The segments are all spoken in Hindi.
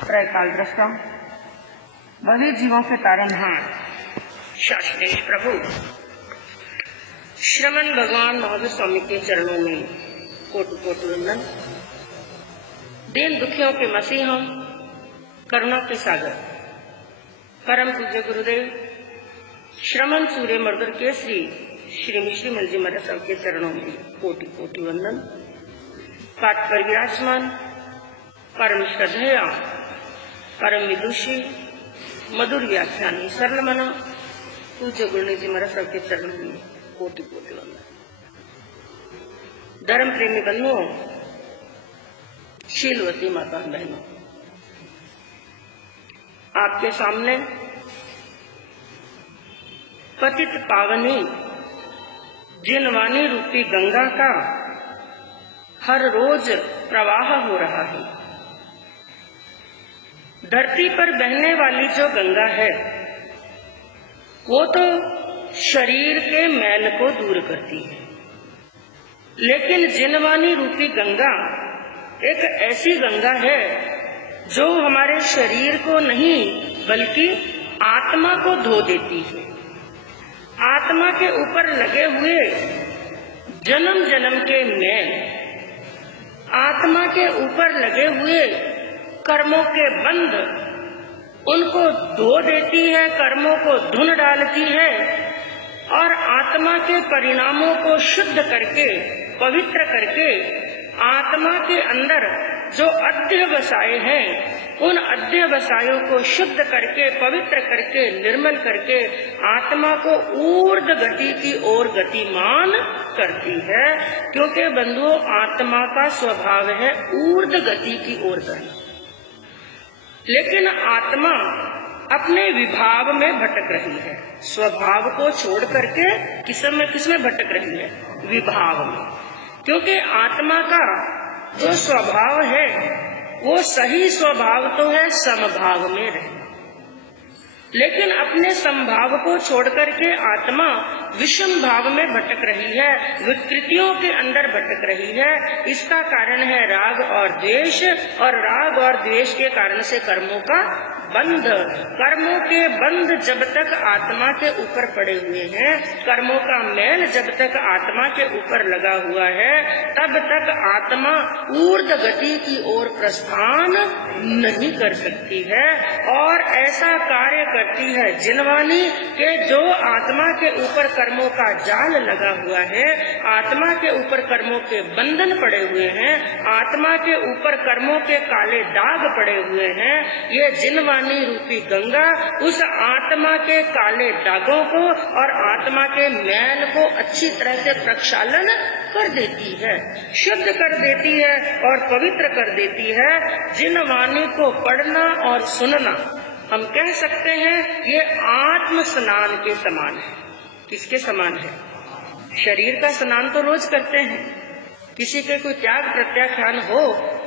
त्रैकाल दृष्टा भले जीवों के तारनहार शाश्वत प्रभु श्रमण भगवान महावीर स्वामी के चरणों में कोटि कोटि वंदन। दीन दुखियों के मसीहा, करुणा के सागर, परम पूज्य गुरुदेव श्रमण सूर्य मर्दर के श्री मिश्री मलजी महाराज साहब के चरणों में कोटि कोटि वंदन। पाठ पर विराजमान परम श्रद्धेया, परम विदुषी, मधुर व्याख्यानी, सरल मना पूज्य गुरुदेव जी महाराज साहब के चरणों में कोटि कोटि वंदन। धर्म प्रेमी बंधुओं, शीलवती माता बहनों, आपके सामने पतित पावनी जिनवानी रूपी गंगा का हर रोज प्रवाह हो रहा है। धरती पर बहने वाली जो गंगा है वो तो शरीर के मैल को दूर करती है, लेकिन जिनवानी रूपी गंगा एक ऐसी गंगा है जो हमारे शरीर को नहीं बल्कि आत्मा को धो देती है। आत्मा के ऊपर लगे हुए जन्म जन्म के मैल, आत्मा के ऊपर लगे हुए कर्मों के बंध, उनको धो देती है, कर्मों को धुन डालती है और आत्मा के परिणामों को शुद्ध करके, पवित्र करके, आत्मा के अंदर जो अध्यवसाय हैं उन अध्यवसायों को शुद्ध करके, पवित्र करके, निर्मल करके आत्मा को ऊर्ध्व गति की ओर गतिमान करती है। क्योंकि बंधुओं, आत्मा का स्वभाव है ऊर्ध्व गति की ओर जाना, लेकिन आत्मा अपने विभाव में भटक रही है। स्वभाव को छोड़ करके किसमें भटक रही है? विभाव में। क्योंकि आत्मा का जो स्वभाव है वो सही स्वभाव तो है समभाव में रहे, लेकिन अपने समभाव को छोड़ करके आत्मा विषम भाव में भटक रही है, विकृतियों के अंदर भटक रही है। इसका कारण है राग और द्वेष, और राग और द्वेष के कारण से कर्मों का बंध। कर्मों के बंध जब तक आत्मा के ऊपर पड़े हुए हैं, कर्मों का मैल जब तक आत्मा के ऊपर लगा हुआ है, तब तक आत्मा ऊर्ध्व गति की ओर प्रस्थान नहीं कर सकती है। और ऐसा कार्य करती है जिनवानी के जो आत्मा के ऊपर कर्मों का जाल लगा हुआ है, आत्मा के ऊपर कर्मों के बंधन पड़े हुए हैं, आत्मा के ऊपर कर्मों के काले दाग पड़े हुए हैं। ये जिनवानी रूपी गंगा उस आत्मा के काले दागों को और आत्मा के मैल को अच्छी तरह से प्रक्षालन कर देती है, शुद्ध कर देती है और पवित्र कर देती है। जिनवानी को पढ़ना और सुनना हम कह सकते हैं ये आत्म स्नान के समान है। किसके समान है? शरीर का स्नान तो रोज करते हैं। किसी के कोई त्याग प्रत्याख्यान हो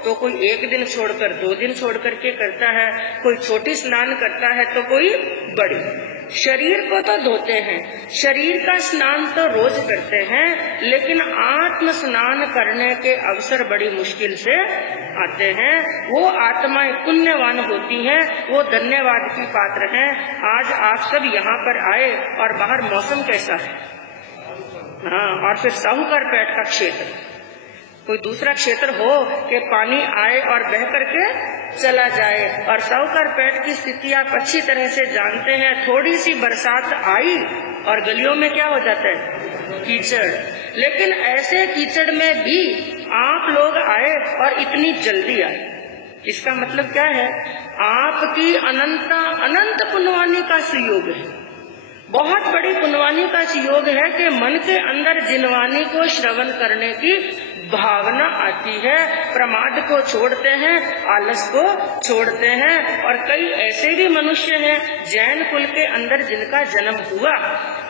तो कोई एक दिन छोड़कर 2 दिन छोड़ करके करता है, कोई छोटी स्नान करता है तो कोई बड़ी। शरीर को तो धोते हैं, शरीर का स्नान तो रोज करते हैं, लेकिन आत्म स्नान करने के अवसर बड़ी मुश्किल से आते हैं। वो आत्माएं पुण्यवान होती हैं, वो धन्यवाद की पात्र हैं। आज आप सब यहाँ पर आए और बाहर मौसम कैसा है? हाँ, और फिर साहूकार पेट का क्षेत्र, कोई दूसरा क्षेत्र हो कि पानी आए और बह करके चला जाए। और साहूकार पेट की स्थिति आप अच्छी तरह से जानते हैं। थोड़ी सी बरसात आई और गलियों में क्या हो जाता है? कीचड़। लेकिन ऐसे कीचड़ में भी आप लोग आए और इतनी जल्दी आए, इसका मतलब क्या है? आपकी अनंत पुण्यवानी का सुयोग है, बहुत बड़ी पुण्यवानी का योग है कि मन के अंदर जिनवानी को श्रवण करने की भावना आती है। प्रमाद को छोड़ते हैं, आलस को छोड़ते हैं। और कई ऐसे भी मनुष्य हैं जैन कुल के अंदर जिनका जन्म हुआ,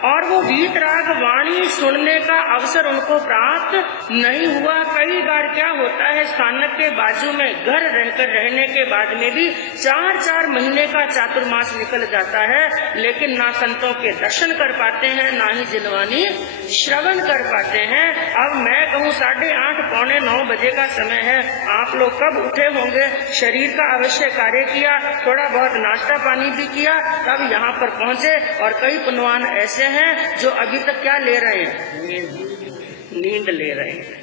और वो वीतराग वाणी सुनने का अवसर उनको प्राप्त नहीं हुआ। कई बार क्या होता है, स्थानक के बाजू में घर रहकर रहने के बाद में भी 4-4 महीने का चातुर्मास निकल जाता है, लेकिन ना संतों के दर्शन कर पाते हैं, ना ही जिनवानी श्रवण कर पाते हैं। अब मैं कहूँ 8:30 पौने 9 बजे का समय है, आप लोग कब उठे होंगे? शरीर का अवश्य कार्य किया, थोड़ा बहुत नाश्ता पानी भी किया, तब यहाँ पर पहुँचे। और कई पुण्यवान ऐसे हैं जो अभी तक क्या ले रहे हैं? नींद ले रहे हैं।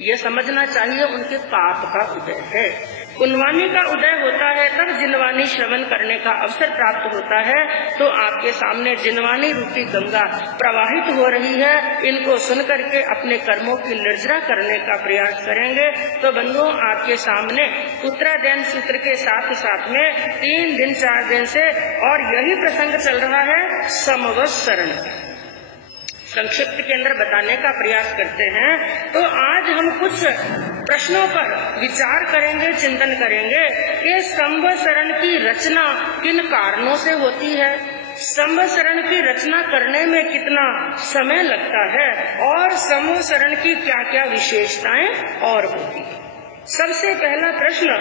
ये समझना चाहिए उनके पाप का उदय है। पुण्यवानी का उदय होता है तब जिनवानी श्रवण करने का अवसर प्राप्त होता है। तो आपके सामने जिनवानी रूपी गंगा प्रवाहित हो रही है, इनको सुन करके अपने कर्मों की निर्जरा करने का प्रयास करेंगे। तो बंधुओं, आपके सामने उत्तरायण सूत्र के साथ साथ में 3 दिन 4 दिन से और यही प्रसंग चल रहा है संवत्सरण। संक्षिप्त के अंदर बताने का प्रयास करते हैं। तो आज हम कुछ प्रश्नों पर विचार करेंगे, चिंतन करेंगे कि संवत्सरण की रचना किन कारणों से होती है, संवत्सरण की रचना करने में कितना समय लगता है और संवत्सरण की क्या क्या विशेषताएं और होती है। सबसे पहला प्रश्न,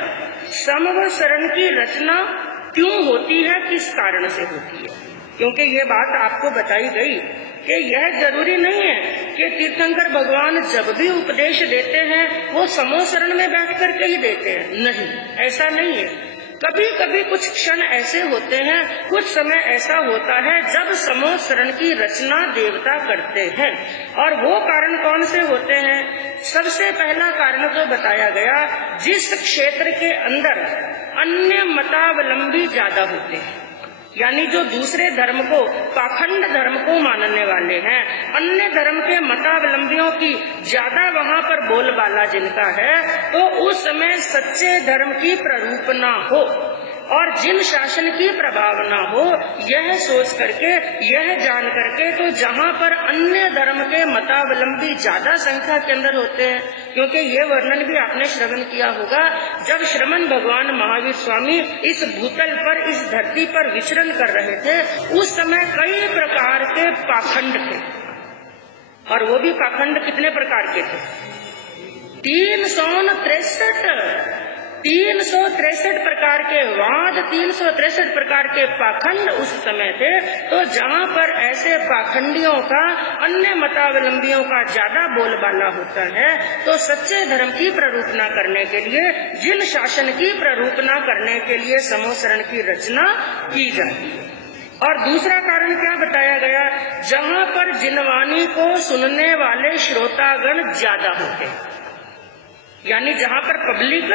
संवत्सरण की रचना क्यों होती है, किस कारण से होती है? क्योंकि ये बात आपको बताई गई कि यह जरूरी नहीं है कि तीर्थंकर भगवान जब भी उपदेश देते हैं वो संवत्सरण में बैठ करके ही देते हैं। नहीं, ऐसा नहीं है। कभी कभी कुछ क्षण ऐसे होते हैं, कुछ समय ऐसा होता है जब संवत्सरण की रचना देवता करते हैं। और वो कारण कौन से होते हैं? सबसे पहला कारण तो बताया गया, जिस क्षेत्र के अंदर अन्य मतावलंबी ज्यादा होते हैं, यानी जो दूसरे धर्म को, पाखंड धर्म को मानने वाले हैं, अन्य धर्म के मतावलंबियों की ज्यादा वहाँ पर बोलबाला जिनका है, तो उस समय सच्चे धर्म की प्ररूपना हो और जिन शासन की प्रभावना हो, यह सोच करके, यह जान करके, तो जहाँ पर अन्य धर्म के मतावलंबी ज्यादा संख्या के अंदर होते हैं, क्योंकि ये वर्णन भी आपने श्रवण किया होगा, जब श्रमण भगवान महावीर स्वामी इस भूतल पर, इस धरती पर विचरण कर रहे थे, उस समय कई प्रकार के पाखंड थे। और वो भी पाखंड कितने प्रकार के थे? 363 प्रकार के वाद, 363 प्रकार के पाखंड उस समय थे। तो जहाँ पर ऐसे पाखंडियों का, अन्य मतावलंबियों का ज्यादा बोलबाला होता है, तो सच्चे धर्म की प्ररूपना करने के लिए, जिन शासन की प्ररूपना करने के लिए संवत्सरण की रचना की जाती है। और दूसरा कारण क्या बताया गया? जहाँ पर जिनवाणी को सुनने वाले श्रोतागण ज्यादा होते हैं, यानी जहाँ पर पब्लिक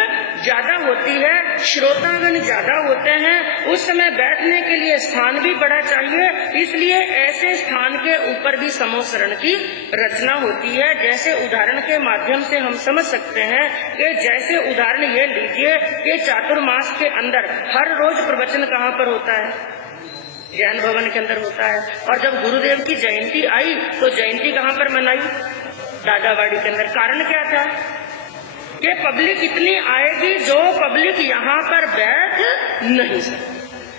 ज्यादा होती है, श्रोतागण ज्यादा होते हैं, उस समय बैठने के लिए स्थान भी बड़ा चाहिए। इसलिए ऐसे स्थान के ऊपर भी संवत्सरण की रचना होती है। जैसे उदाहरण के माध्यम से हम समझ सकते हैं कि जैसे उदाहरण ये लीजिए कि चातुर्मास के अंदर हर रोज प्रवचन कहाँ पर होता है? जैन भवन के अंदर होता है। और जब गुरुदेव की जयंती आई तो जयंती कहाँ पर मनाई? दादावाड़ी के अंदर। कारण क्या था? कि पब्लिक इतनी आएगी जो पब्लिक यहाँ पर बैठ नहीं सकती,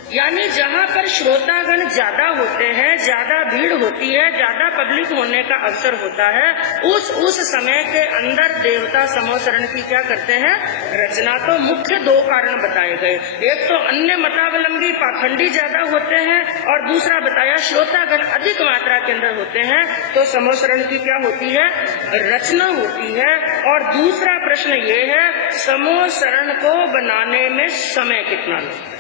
यानी जहाँ पर श्रोतागण ज्यादा होते हैं, ज्यादा भीड़ होती है, ज्यादा पब्लिक होने का अवसर होता है, उस समय के अंदर देवता संवत्सरण की क्या करते हैं? रचना। तो मुख्य 2 कारण बताए गए, एक तो अन्य मतावलंबी पाखंडी ज्यादा होते हैं और दूसरा बताया श्रोतागण अधिक मात्रा के अंदर होते हैं, तो संवत्सरण की क्या होती है? रचना होती है। और दूसरा प्रश्न ये है, संवत्सरण को बनाने में समय कितना लगता है?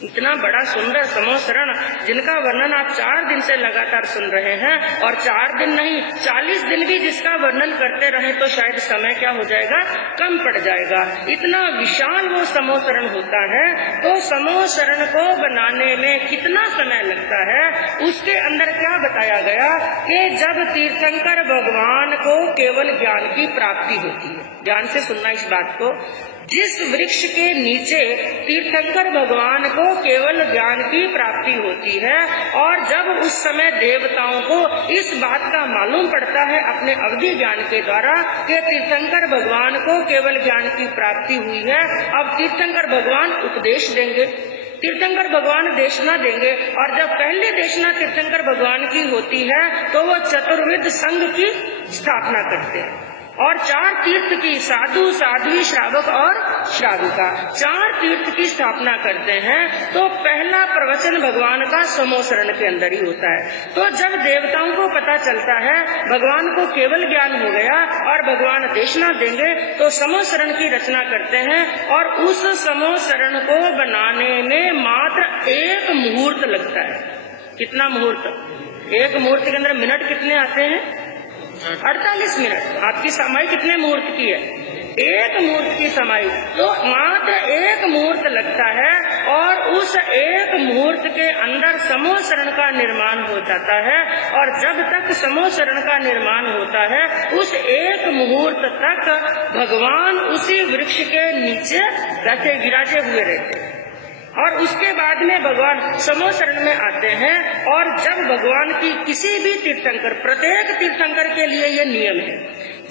इतना बड़ा सुंदर संवत्सरण जिनका वर्णन आप 4 दिन से लगातार सुन रहे हैं, और 4 दिन नहीं 40 दिन भी जिसका वर्णन करते रहे तो शायद समय क्या हो जाएगा? कम पड़ जाएगा। इतना विशाल वो संवत्सरण होता है। तो संवत्सरण को बनाने में कितना समय लगता है, उसके अंदर क्या बताया गया कि जब तीर्थंकर भगवान को केवल ज्ञान की प्राप्ति होती है। ध्यान से सुनना इस बात को, जिस वृक्ष के नीचे तीर्थंकर भगवान को केवल ज्ञान की प्राप्ति होती है, और जब उस समय देवताओं को इस बात का मालूम पड़ता है अपने अवधि ज्ञान के द्वारा कि तीर्थंकर भगवान को केवल ज्ञान की प्राप्ति हुई है, अब तीर्थंकर भगवान उपदेश देंगे। तीर्थंकर भगवान देशना देंगे। और जब पहली देशना तीर्थंकर भगवान की होती है तो वो चतुर्विध संघ की स्थापना करते हैं और 4 तीर्थ की, साधु, साध्वी, श्रावक और श्राविका, 4 तीर्थ की स्थापना करते हैं। तो पहला प्रवचन भगवान का समोसरण के अंदर ही होता है। तो जब देवताओं को पता चलता है भगवान को केवल ज्ञान हो गया और भगवान देशना देंगे, तो समोसरण की रचना करते हैं। और उस समोसरण को बनाने में मात्र 1 मुहूर्त लगता है। कितना मुहूर्त? 1 मुहूर्त के अंदर मिनट कितने आते हैं? 48 मिनट। आपकी समाई कितने मुहूर्त की है? 1 मुहूर्त की समाई। तो मात्र 1 मुहूर्त लगता है और उस 1 मुहूर्त के अंदर समोसरण का निर्माण हो जाता है। और जब तक समोसरण का निर्माण होता है, उस 1 मुहूर्त तक भगवान उसी वृक्ष के नीचे बैठे विराजे हुए रहते हैं। और उसके बाद में भगवान समोसरण में आते हैं। और जब भगवान की किसी भी तीर्थंकर, प्रत्येक तीर्थंकर के लिए ये नियम है,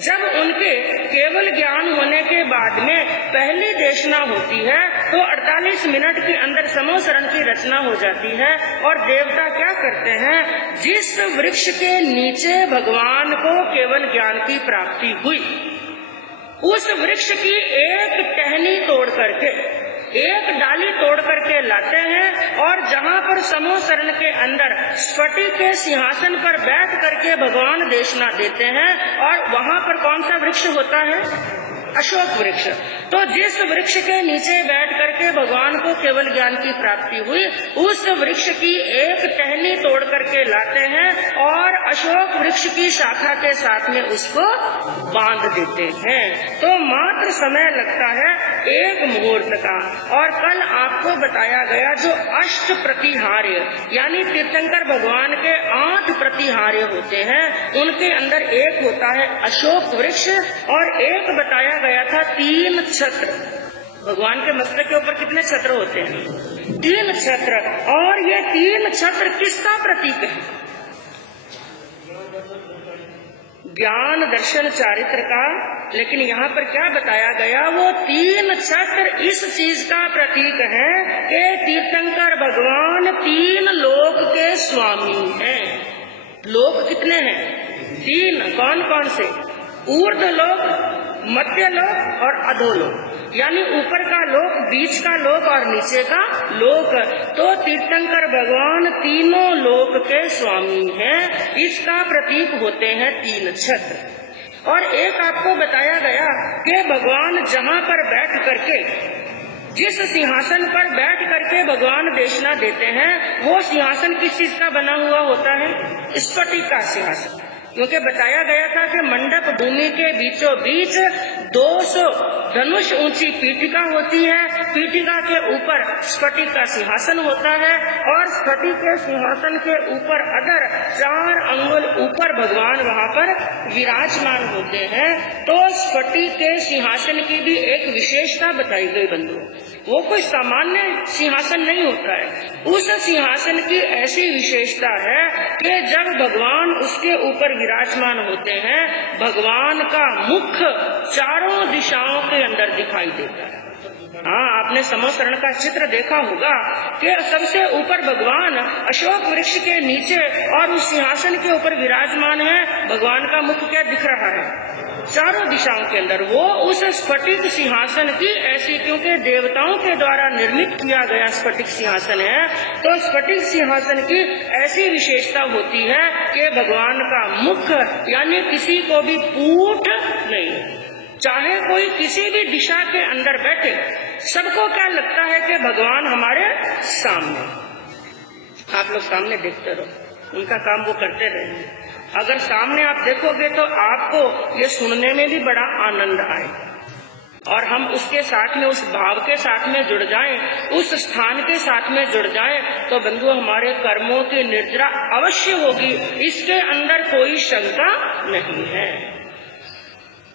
जब उनके केवल ज्ञान होने के बाद में पहली देशना होती है तो 48 मिनट के अंदर समोसरण की रचना हो जाती है। और देवता क्या करते हैं, जिस वृक्ष के नीचे भगवान को केवल ज्ञान की प्राप्ति हुई, उस वृक्ष की एक टहनी तोड़ करके, एक डाली तोड़ करके लाते हैं। और जहाँ पर समोसरण के अंदर स्फटिक के सिंहासन पर बैठ करके भगवान देशना देते हैं, और वहाँ पर कौन सा वृक्ष होता है? अशोक वृक्ष। तो जिस वृक्ष के नीचे बैठ करके भगवान को केवल ज्ञान की प्राप्ति हुई, उस वृक्ष की एक टहनी तोड़ करके लाते हैं और अशोक वृक्ष की शाखा के साथ में उसको बांध देते हैं। तो मात्र समय लगता है 1 मुहूर्त का। और कल आपको बताया गया जो अष्ट प्रतिहार्य, यानी तीर्थंकर भगवान के 8 प्रतिहार्य होते हैं, उनके अंदर एक होता है अशोक वृक्ष और एक बताया गया था 3 छत्र। भगवान के मस्तक के ऊपर कितने छत्र होते हैं? 3 छत्र। और ये 3 छत्र किसका प्रतीक है? ज्ञान, दर्शन, चारित्र का। लेकिन यहाँ पर क्या बताया गया, वो 3 छत्र इस चीज का प्रतीक है कि तीर्थंकर भगवान 3 लोक के स्वामी हैं। लोक कितने हैं? 3। कौन कौन से? ऊर्ध्व लोक, मध्य लोक और अधोलोक, यानी ऊपर का लोक, बीच का लोक और नीचे का लोक। तो तीर्थंकर भगवान तीनों लोक के स्वामी हैं। इसका प्रतीक होते हैं 3 छत्र। और एक आपको बताया गया कि भगवान जहाँ पर बैठ करके, जिस सिंहासन पर बैठ करके भगवान देशना देते हैं, वो सिंहासन किस चीज का बना हुआ होता है? स्फटिक का सिंहासन। क्योंकि बताया गया था कि मंडप भूमि के बीचों बीच 200 धनुष ऊंची पीठिका होती है। पीठिका के ऊपर स्फटिक का सिंहासन होता है और स्फटिक के सिंहासन के ऊपर अदर 4 अंगुल ऊपर भगवान वहाँ पर विराजमान होते हैं। तो स्फटिक के सिंहासन की भी एक विशेषता बताई गई बंधुओं। वो कोई सामान्य सिंहासन नहीं होता है। उस सिंहासन की ऐसी विशेषता है कि जब भगवान उसके ऊपर विराजमान होते हैं, भगवान का मुख चारों दिशाओं के अंदर दिखाई देता है। हाँ, आपने समोसरण का चित्र देखा होगा कि सबसे ऊपर भगवान अशोक वृक्ष के नीचे और उस सिंहासन के ऊपर विराजमान है। भगवान का मुख क्या दिख रहा है? चारों दिशाओं के अंदर। वो उस स्फटिक सिंहासन की ऐसी, क्योंकि देवताओं के द्वारा निर्मित किया गया स्फटिक सिंहासन है, तो स्फटिक सिंहासन की ऐसी विशेषता होती है कि भगवान का मुख, यानी किसी को भी पूठ नहीं, चाहे कोई किसी भी दिशा के अंदर बैठे, सबको क्या लगता है कि भगवान हमारे सामने। आप लोग सामने देखते रहो, उनका काम वो करते रहेंगे। अगर सामने आप देखोगे तो आपको ये सुनने में भी बड़ा आनंद आएगा और हम उसके साथ में, उस भाव के साथ में जुड़ जाएं, उस स्थान के साथ में जुड़ जाएं, तो बंधु हमारे कर्मों की निर्जरा अवश्य होगी, इसके अंदर कोई शंका नहीं है।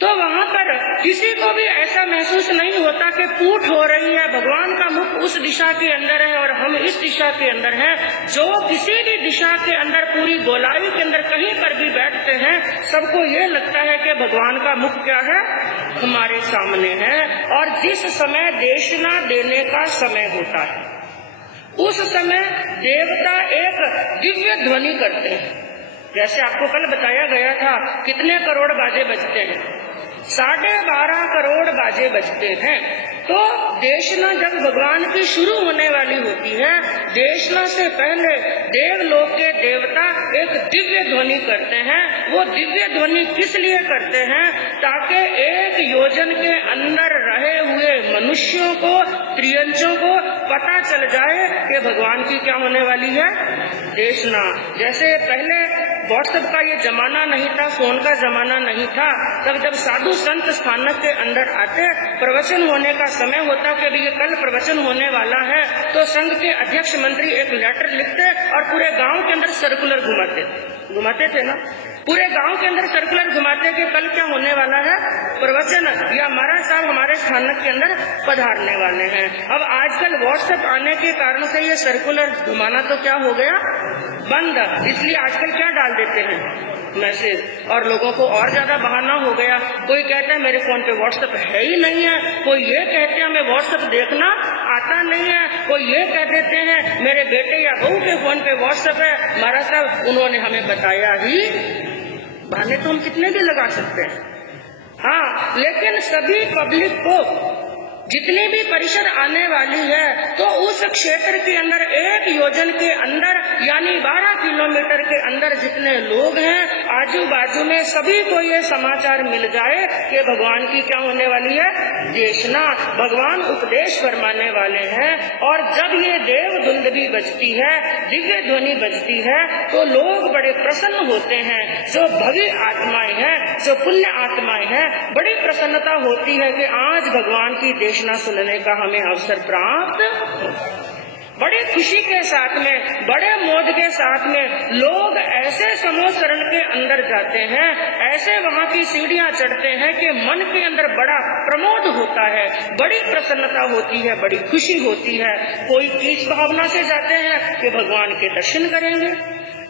तो वहाँ पर किसी को भी ऐसा महसूस नहीं होता कि पूठ हो रही है। भगवान का मुख उस दिशा के अंदर है और हम इस दिशा के अंदर हैं। जो किसी भी दिशा के अंदर, पूरी गोलाई के अंदर कहीं पर भी बैठते हैं, सबको ये लगता है कि भगवान का मुख क्या है? हमारे सामने है। और जिस समय देशना देने का समय होता है, उस समय देवता एक दिव्य ध्वनि करते हैं। जैसे आपको कल बताया गया था कितने करोड़ बाजे बजते हैं, 12.5 करोड़ बाजे बजते हैं। तो देशना जब भगवान की शुरू होने वाली होती है, देशना से पहले देवलोक के देवता एक दिव्य ध्वनि करते हैं। वो दिव्य ध्वनि किस लिए करते हैं? ताकि 1 योजन के अंदर रहे हुए मनुष्यों को, त्रियंचों को पता चल जाए कि भगवान की क्या होने वाली है, देशना। जैसे पहले व्हाट्सएप का ये जमाना नहीं था, फोन का जमाना नहीं था, तब जब साधु संत स्थानक के अंदर आते, प्रवचन होने का समय होता कि ये कल प्रवचन होने वाला है, तो संघ के अध्यक्ष मंत्री एक लेटर लिखते और पूरे गांव के अंदर सर्कुलर घुमाते थे ना, पूरे गांव के अंदर सर्कुलर घुमाते कि कल क्या होने वाला है, प्रवचन, या महाराज साहब हमारे स्थानक के अंदर पधारने वाले हैं। अब आजकल व्हाट्सएप आने के कारण से ये सर्कुलर घुमाना तो क्या हो गया, बंद। इसलिए आजकल क्या डाल देते हैं, मैसेज, और लोगों को और ज्यादा बहाना हो गया। कोई कहता है मेरे फोन पे व्हाट्सएप है ही नहीं है, कोई ये कहते हैं हमें व्हाट्सएप देखना आता नहीं है, कोई ये कह देते हैं मेरे बेटे या बहू के फोन पे व्हाट्सएप है। महाराज साहब उन्होंने हमें बताया ही, बहाने तो हम कितने भी लगा सकते हैं। हाँ, लेकिन सभी पब्लिक को जितनी भी परिषद आने वाली है, तो उस क्षेत्र के अंदर 1 योजन के अंदर यानी 12 किलोमीटर के अंदर जितने लोग हैं, आजू बाजू में सभी को ये समाचार मिल जाए कि भगवान की क्या होने वाली है, देशना। भगवान उपदेश फरमाने वाले हैं। और जब ये देव धुंदभी बजती है, दिव्य ध्वनि बजती है, तो लोग बड़े प्रसन्न होते हैं। जो भवी आत्माएं हैं, जो पुण्य आत्माएं हैं, बड़ी प्रसन्नता होती है कि आज भगवान की देशना सुनने का हमें अवसर प्राप्त। बड़ी खुशी के साथ में, बड़े मौज के साथ में लोग ऐसे समूह शरण के अंदर जाते हैं, ऐसे वहाँ की सीढ़ियाँ चढ़ते हैं कि मन के अंदर बड़ा प्रमोद होता है, बड़ी प्रसन्नता होती है, बड़ी खुशी होती है। कोई किस भावना से जाते हैं कि भगवान के दर्शन करेंगे,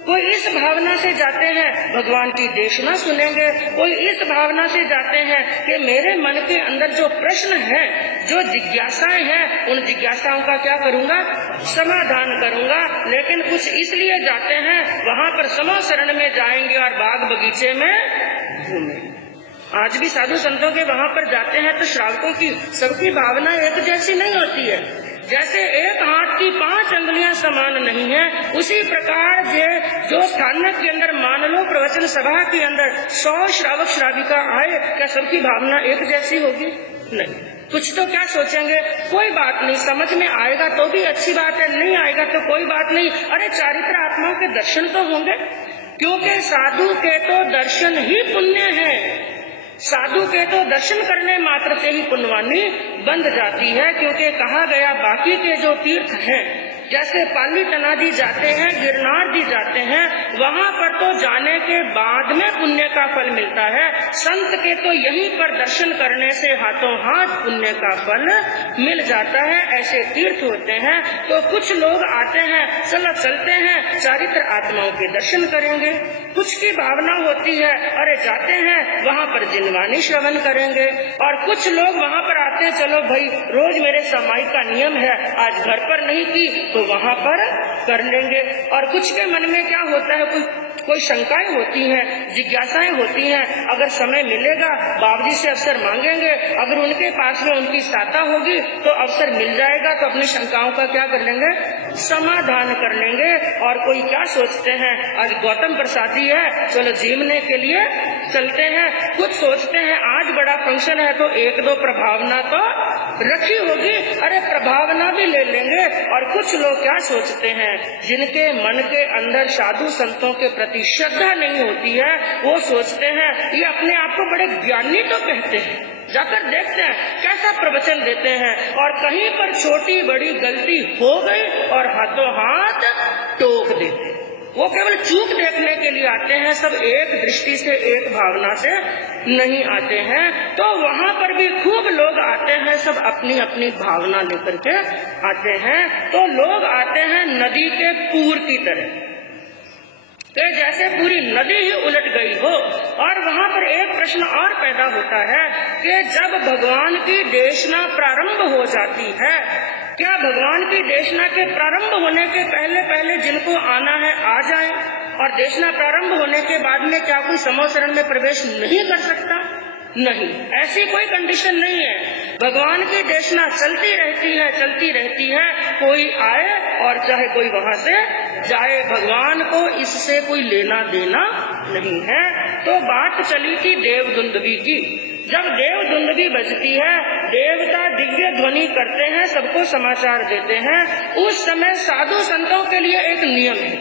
कोई इस भावना से जाते हैं भगवान की देशना सुनेंगे, कोई इस भावना से जाते हैं कि मेरे मन के अंदर जो प्रश्न है, जो जिज्ञासाएं हैं, उन जिज्ञासाओं का क्या करूंगा, समाधान करूंगा। लेकिन कुछ इसलिए जाते हैं वहां पर समूह शरण में जाएंगे और बाग बगीचे में घूमेंगे। आज भी साधु संतों के वहां पर जाते हैं तो श्रावकों की सबकी भावना एक जैसी नहीं होती है। जैसे एक हाथ की 5 अंगुलियां समान नहीं है, उसी प्रकार जो स्थानक के अंदर मान लो प्रवचन सभा के अंदर 100 श्रावक श्राविका आए, क्या सबकी भावना एक जैसी होगी? नहीं। कुछ तो क्या सोचेंगे, कोई बात नहीं, समझ में आएगा तो भी अच्छी बात है, नहीं आएगा तो कोई बात नहीं, अरे चारित्र आत्माओं के दर्शन तो होंगे, क्योंकि साधु के तो दर्शन ही पुण्य है। साधु के तो दर्शन करने मात्र से ही पुण्यवानी बंध जाती है। क्योंकि कहा गया बाकी के जो तीर्थ हैं, जैसे पाली तनाजी जाते हैं, गिरनार जी जाते हैं, वहाँ पर तो जाने के बाद में पुण्य का फल मिलता है। संत के तो यहीं पर दर्शन करने से हाथों हाथ पुण्य का फल मिल जाता है। ऐसे तीर्थ होते हैं। तो कुछ लोग आते हैं, चलो चलते हैं चारित्र आत्माओं के दर्शन करेंगे। कुछ की भावना होती है, अरे जाते हैं वहाँ पर जिनवानी श्रवण करेंगे। और कुछ लोग वहाँ पर आते हैं, चलो भाई रोज मेरे समाई का नियम है, आज घर पर नहीं की तो वहाँ पर कर लेंगे। और कुछ के मन में क्या होता है, कोई शंकाएं होती हैं, जिज्ञासाएं होती हैं। अगर समय मिलेगा बाबूजी से अवसर मांगेंगे, अगर उनके पास में उनकी सहायता होगी तो अवसर मिल जाएगा, तो अपनी शंकाओं का क्या कर लेंगे, समाधान कर लेंगे। और कोई क्या सोचते हैं, आज गौतम प्रसादी है, चलो जीवने के लिए चलते हैं। कुछ सोचते हैं आज बड़ा फंक्शन है तो 1-2 प्रभावना तो रखी होगी, अरे प्रभावना भी ले लेंगे। और कुछ लोग क्या सोचते हैं, जिनके मन के अंदर साधु संतों के प्रति श्रद्धा नहीं होती है, वो सोचते हैं ये अपने आप को बड़े ज्ञानी तो कहते हैं, जाकर देखते हैं कैसा प्रवचन देते हैं। और कहीं पर छोटी बड़ी गलती हो गई और हाथों हाथ टोक देते हैं। वो केवल चूक देखने के लिए आते हैं, सब एक दृष्टि से एक भावना से नहीं आते हैं। तो वहाँ पर भी खूब लोग आते हैं, सब अपनी अपनी भावना लेकर के आते हैं। तो लोग आते हैं नदी के पूर की तरह, कि जैसे पूरी नदी ही उलट गई हो। और वहाँ पर एक प्रश्न और पैदा होता है कि जब भगवान की देशना प्रारंभ हो जाती है क्या भगवान की देशना के प्रारंभ होने के पहले पहले जिनको आना है आ जाए, और देशना प्रारंभ होने के बाद में क्या कोई समूह शरण में प्रवेश नहीं कर सकता? नहीं, ऐसी कोई कंडीशन नहीं है। भगवान की देशना चलती रहती है, कोई आए और चाहे कोई वहां से जाए, भगवान को इससे कोई लेना देना नहीं है। तो बात चली थी देवदुंदुभी की। जब देवदुंदुभी बजती है, देवता दिव्य ध्वनि करते हैं, सबको समाचार देते हैं। उस समय साधु संतों के लिए एक नियम है,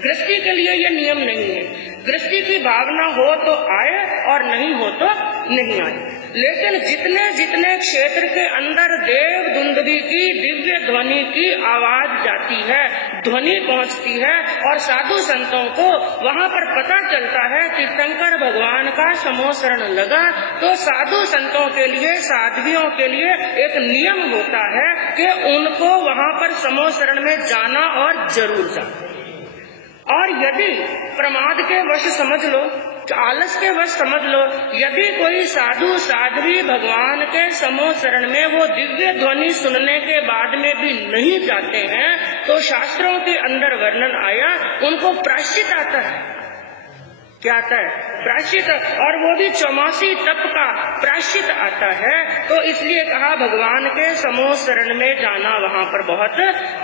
गृहस्थी के लिए यह नियम नहीं है। गृहस्थी की भावना हो तो आए और नहीं हो तो नहीं आए। लेकिन जितने जितने क्षेत्र के अंदर देवदुंदुभी की दिव्य ध्वनि की आवाज जाती है, ध्वनि पहुंचती है और साधु संतों को वहां पर पता चलता है कि तीर्थंकर भगवान का समूह शरण लगा, तो साधु संतों के लिए, साध्वियों के लिए एक नियम होता है कि उनको वहां पर समूह शरण में जाना और जरूर जाना। और यदि प्रमाद के वश समझ लो, आलस के वश समझ लो, यदि कोई साधु साध्वी भगवान के समूह शरण में वो दिव्य ध्वनि सुनने के बाद में भी नहीं जाते हैं, तो शास्त्रों के अंदर वर्णन आया, उनको प्रायश्चित आता है। क्या आता है? प्रायश्चित, और वो भी 84 तप का प्रायश्चित आता है। तो इसलिए कहा भगवान के समूह शरण में जाना वहां पर बहुत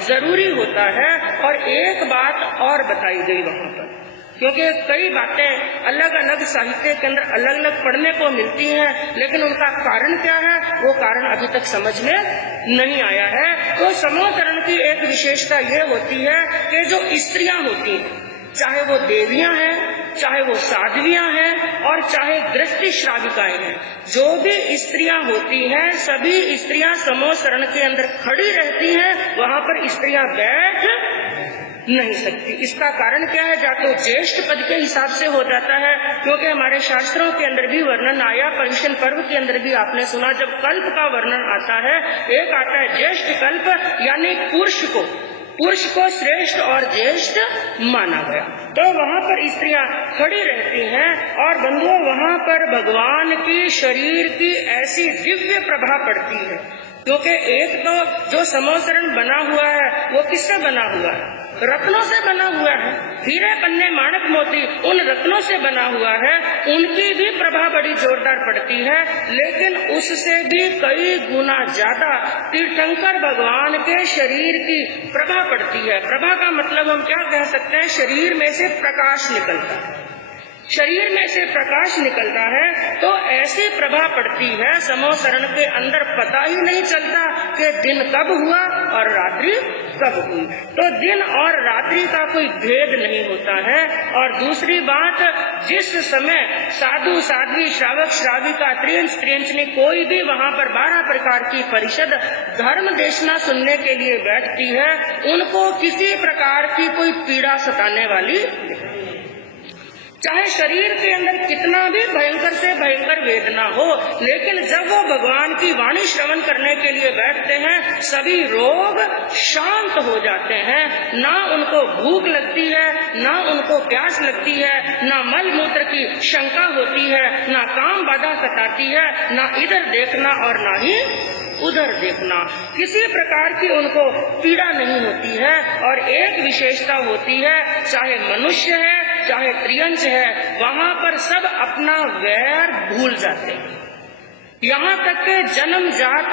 जरूरी होता है। और एक बात और बताई गई वहां पर, क्योंकि कई बातें अलग अलग साहित्य के अंदर अलग अलग पढ़ने को मिलती हैं, लेकिन उनका कारण क्या है वो कारण अभी तक समझ में नहीं आया है। तो समूह शरण की एक विशेषता ये होती है कि जो स्त्रियां होती हैं, चाहे वो देवियां हैं, चाहे वो साध्वियां हैं और चाहे गृहस्थी श्राविकाएं हैं, जो भी स्त्रियां होती हैं, सभी स्त्रियां समूह शरण के अंदर खड़ी रहती हैं, वहां पर स्त्रियां बैठ नहीं सकती। इसका कारण क्या है? या तो ज्येष्ठ पद के हिसाब से हो जाता है, क्योंकि हमारे शास्त्रों के अंदर भी वर्णन आया, पर्युषण पर्व के अंदर भी आपने सुना, जब कल्प का वर्णन आता है, एक आता है ज्येष्ठ कल्प, यानी पुरुष को श्रेष्ठ और ज्येष्ठ माना गया। तो वहाँ पर स्त्रियां खड़ी रहती हैं और बंधुओं वहाँ पर भगवान की शरीर की ऐसी दिव्य प्रभा पड़ती है, क्योंकि एक तो जो समूह शरण बना हुआ है वो किससे बना हुआ है? रत्नों से बना हुआ है, हीरे पन्ने माणक मोती उन रत्नों से बना हुआ है, उनकी भी प्रभा बड़ी जोरदार पड़ती है। लेकिन उससे भी कई गुना ज्यादा तीर्थंकर भगवान के शरीर की प्रभा पड़ती है। प्रभा का मतलब हम क्या कह सकते हैं? शरीर में से प्रकाश निकलता है, शरीर में से प्रकाश निकलता है। तो ऐसी प्रभा पड़ती है समूह शरण के अंदर, पता ही नहीं चलता कि दिन कब हुआ और रात्रि कब हुई। तो दिन और रात्रि का कोई भेद नहीं होता है। और दूसरी बात, जिस समय साधु साध्वी श्रावक श्राविका त्रियंच त्रियंचनी कोई भी वहाँ पर 12 प्रकार की परिषद धर्म देशना सुनने के लिए बैठती है, उनको किसी प्रकार की कोई पीड़ा सताने वाली, चाहे शरीर के अंदर कितना भी भयंकर से भयंकर वेदना हो, लेकिन जब वो भगवान की वाणी श्रवण करने के लिए बैठते हैं, सभी रोग शांत हो जाते हैं। ना उनको भूख लगती है, ना उनको प्यास लगती है, ना मल मूत्र की शंका होती है, ना काम बाधा सताती है, ना इधर देखना और ना ही उधर देखना, किसी प्रकार की उनको पीड़ा नहीं होती है। और एक विशेषता होती है, चाहे मनुष्य है चाहे त्रियंच है, वहाँ पर सब अपना वैर भूल जाते हैं। यहाँ तक के जन्मजात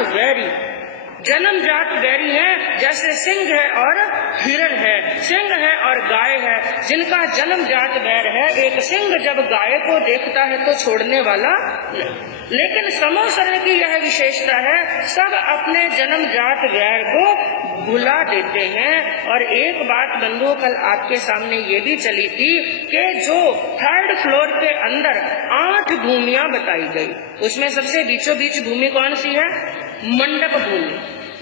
वैरी है, जैसे सिंह है और हिरण है, सिंह है और गाय है, जिनका जन्मजात वैर है। एक सिंह जब गाय को देखता है तो छोड़ने वाला नहीं। लेकिन समूह शरण की यह विशेषता है, सब अपने जन्मजात वैर को भुला देते हैं। और एक बात बंधुओं कल आपके सामने ये भी चली थी कि जो 3rd फ्लोर के अंदर 8 भूमियां बताई गई, उसमें सबसे बीचों बीच भूमि कौन सी है? मंडप भूमि।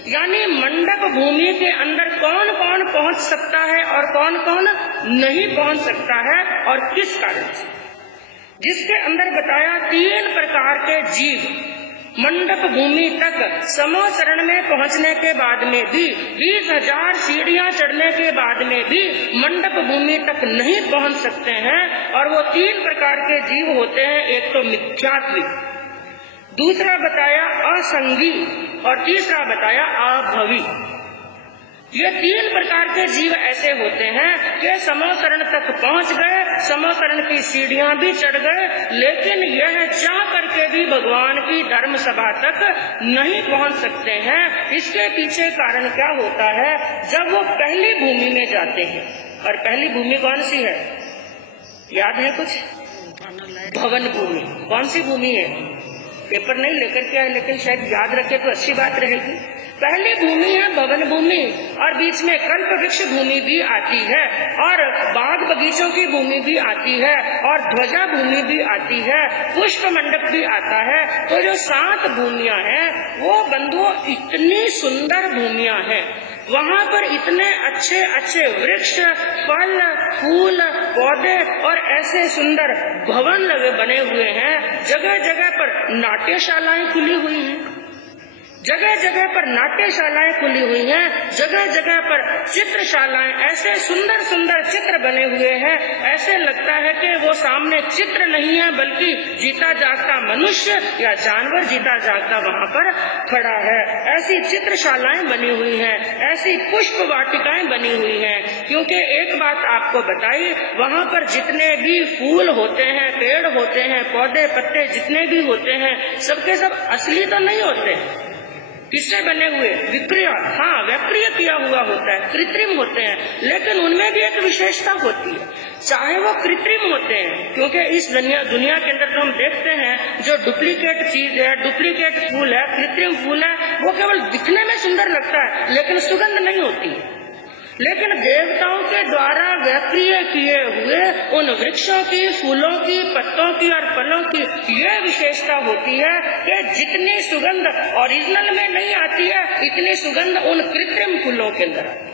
यानी मंडप भूमि के अंदर कौन कौन पहुंच सकता है और कौन कौन नहीं पहुंच सकता है और किस कारण से, जिसके अंदर बताया 3 प्रकार के जीव मंडप भूमि तक समूह शरण में पहुंचने के बाद में भी 20,000 सीढ़ियां चढ़ने के बाद में भी मंडप भूमि तक नहीं पहुंच सकते हैं। और वो 3 प्रकार के जीव होते हैं। एक तो मिथ्यात्वी, दूसरा बताया असंगी और तीसरा बताया अभवी। ये 3 प्रकार के जीव ऐसे होते हैं कि समोसरण तक पहुंच गए, समोसरण की सीढ़ियां भी चढ़ गए, लेकिन यह चाह करके भी भगवान की धर्म सभा तक नहीं पहुंच सकते हैं। इसके पीछे कारण क्या होता है? जब वो पहली भूमि में जाते हैं, और पहली भूमि कौन सी है? याद है कुछ? भवन भूमि। कौन सी भूमि है? पेपर नहीं लेकर के आए, लेकिन शायद याद रखे तो अच्छी बात रहेगी। पहली भूमि है भवन भूमि, और बीच में कल्प वृक्ष भूमि भी आती है, और बाग बगीचों की भूमि भी आती है, और ध्वजा भूमि भी आती है, पुष्प मंडप भी आता है। तो जो 7 भूमियां हैं वो बंधुओं इतनी सुंदर भूमियां हैं, वहाँ पर इतने अच्छे अच्छे वृक्ष, फल, फूल, पौधे और ऐसे सुंदर भवन लगे बने हुए हैं। जगह जगह पर नाट्यशालाएं खुली हुई हैं, जगह जगह पर नाट्यशालाएं खुली हुई हैं, जगह जगह पर चित्रशालाएं, ऐसे सुंदर सुंदर चित्र बने हुए हैं। ऐसे लगता है कि वो सामने चित्र नहीं है, बल्कि जीता जागता मनुष्य या जानवर जीता जागता वहाँ पर खड़ा है। ऐसी चित्रशालाएं बनी हुई हैं, ऐसी पुष्प वाटिकाएं बनी हुई हैं। क्योंकि एक बात आपको बताई, वहाँ पर जितने भी फूल होते हैं, पेड़ होते हैं, पौधे पत्ते जितने भी होते हैं, सबके सब असली तो नहीं होते। किससे बने हुए? विक्रिया, हाँ, व्याक्रिय किया हुआ होता है, कृत्रिम होते हैं। लेकिन उनमें भी एक विशेषता होती है, चाहे वो कृत्रिम होते हैं, क्योंकि इस दुनिया के अंदर तो हम देखते हैं जो डुप्लीकेट चीज है, डुप्लीकेट फूल है, कृत्रिम फूल है, वो केवल दिखने में सुंदर लगता है लेकिन सुगंध नहीं होती है। लेकिन देवताओं के द्वारा व्याक्रिय किए हुए उन वृक्षों की, फूलों की, पत्तों की और फलों की ये विशेषता होती है कि जितनी सुगंध ओरिजिनल में नहीं आती है, इतनी सुगंध उन कृत्रिम फूलों के अंदर आती है।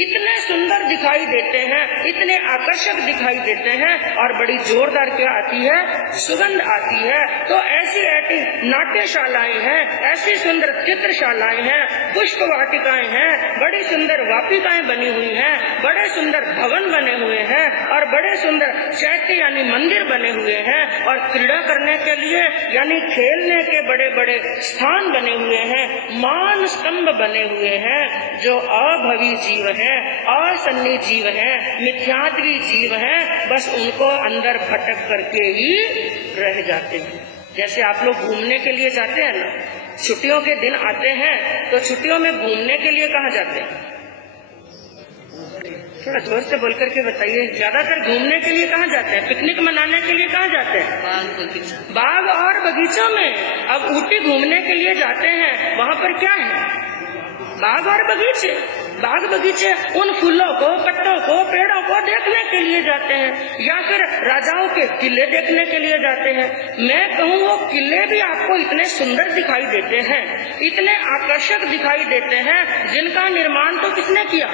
इतने सुंदर दिखाई देते हैं, इतने आकर्षक दिखाई देते हैं, और बड़ी जोरदार क्या आती है? सुगंध आती है। तो ऐसी ऐसी नाट्यशालाएं हैं, ऐसी सुंदर चित्रशालाएं हैं, पुष्प वाटिकाएं हैं, बड़ी सुंदर वाटिकाएं बनी हुई हैं, बड़े सुंदर भवन बने हुए हैं, और बड़े सुंदर चैत्य यानी मंदिर बने हुए हैं, और क्रीड़ा करने के लिए यानी खेलने के बड़े बड़े स्थान बने हुए हैं, मान स्तंभ बने हुए हैं। जो अभवी जीव है, असन्नी जीव है, मिथ्यात्वी जीव है, बस उनको अंदर भटक करके ही रह जाते हैं। जैसे आप लोग घूमने के लिए जाते हैं ना, छुट्टियों के दिन आते हैं, तो छुट्टियों में घूमने के लिए कहाँ जाते हैं? थोड़ा जोर से बोल करके बताइए। ज्यादातर घूमने के लिए कहाँ जाते हैं? पिकनिक मनाने के लिए कहाँ जाते हैं? बाग और बगीचों में। अब ऊटी घूमने के लिए जाते हैं, वहाँ पर क्या है? बाग और बगीचे। बाग बगीचे उन फूलों को, पत्तों को, पेड़ों को देखने के लिए जाते हैं, या फिर राजाओं के किले देखने के लिए जाते हैं। मैं कहूँ वो किले भी आपको इतने सुंदर दिखाई देते हैं, इतने आकर्षक दिखाई देते हैं, जिनका निर्माण तो किसने किया?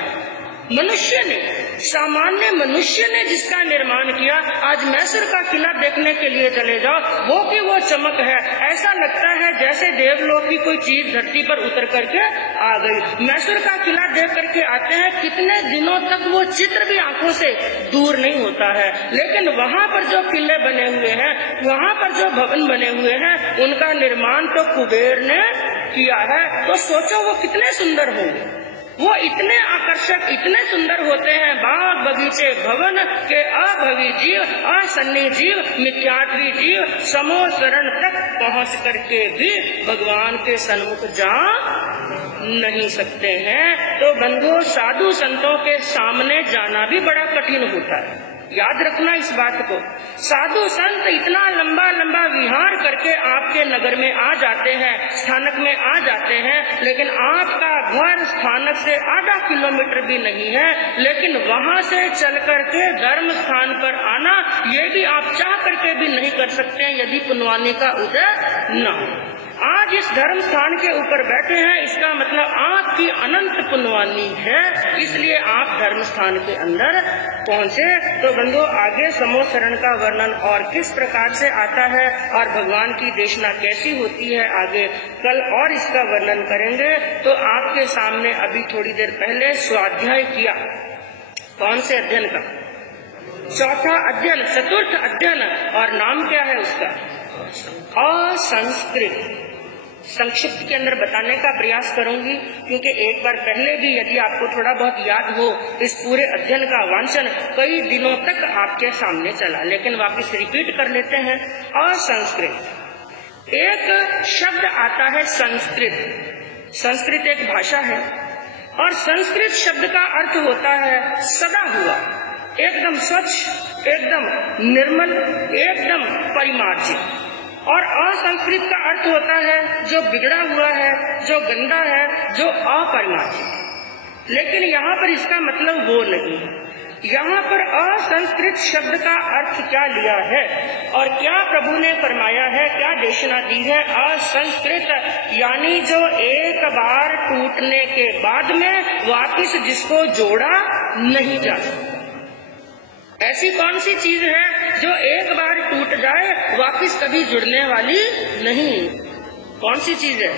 मनुष्य ने, सामान्य मनुष्य ने जिसका निर्माण किया। आज मैसूर का किला देखने के लिए चले जाओ, वो की वो चमक है, ऐसा लगता है जैसे देवलोक की कोई चीज धरती पर उतर करके आ गई। मैसूर का किला देख करके आते हैं, कितने दिनों तक वो चित्र भी आंखों से दूर नहीं होता है। लेकिन वहाँ पर जो किले बने हुए हैं, वहाँ पर जो भवन बने हुए हैं, उनका निर्माण तो कुबेर ने किया है। तो सोचो वो कितने सुंदर होंगे, वो इतने आकर्षक, इतने सुंदर होते हैं। बाग बगीचे भवन के अभवी जीव, असन्नी जीव, मिथ्यात्वी जीव समो शरण तक पहुँच करके भी भगवान के सन्मुख जा नहीं सकते हैं। तो बंधुओं, साधु संतों के सामने जाना भी बड़ा कठिन होता है। याद रखना इस बात को। साधु संत इतना लंबा लंबा विहार करके आपके नगर में आ जाते हैं, स्थानक में आ जाते हैं, लेकिन आपका घर स्थानक से आधा किलोमीटर भी नहीं है, लेकिन वहां से चल करके धर्म स्थान पर आना, ये भी आप चाह करके भी नहीं कर सकते हैं यदि पुनवानी का उदय न हो। आज इस धर्म स्थान के ऊपर बैठे हैं, इसका मतलब आपकी अनंत पुण्यवानी है, इसलिए आप धर्म स्थान के अंदर पहुँचे। तो बंधु, आगे समो शरण का वर्णन और किस प्रकार से आता है और भगवान की देशना कैसी होती है, आगे कल और इसका वर्णन करेंगे। तो आपके सामने अभी थोड़ी देर पहले स्वाध्याय किया, कौन से अध्ययन का? चौथा अध्ययन, चतुर्थ अध्ययन, और नाम क्या है उसका? असंस्कृत। संक्षिप्त के अंदर बताने का प्रयास करूंगी, क्योंकि एक बार पहले भी यदि आपको थोड़ा बहुत याद हो, इस पूरे अध्ययन का वांछन कई दिनों तक आपके सामने चला, लेकिन वापस रिपीट कर लेते हैं। असंस्कृत। एक शब्द आता है संस्कृत। संस्कृत एक भाषा है और संस्कृत शब्द का अर्थ होता है सदा हुआ, एकदम स्वच्छ, एकदम निर्मल, एकदम परिमार्जित। और असंस्कृत का अर्थ होता है जो बिगड़ा हुआ है, जो गंदा है, जो अपरिमार्जित। लेकिन यहाँ पर इसका मतलब वो नहीं है। यहाँ पर असंस्कृत शब्द का अर्थ क्या लिया है और क्या प्रभु ने फरमाया है, क्या देशना दी है। असंस्कृत यानी जो एक बार टूटने के बाद में वापिस जिसको जोड़ा नहीं जा सकता। ऐसी कौन सी चीज है जो एक बार टूट जाए वापिस कभी जुड़ने वाली नहीं? कौन सी चीज है?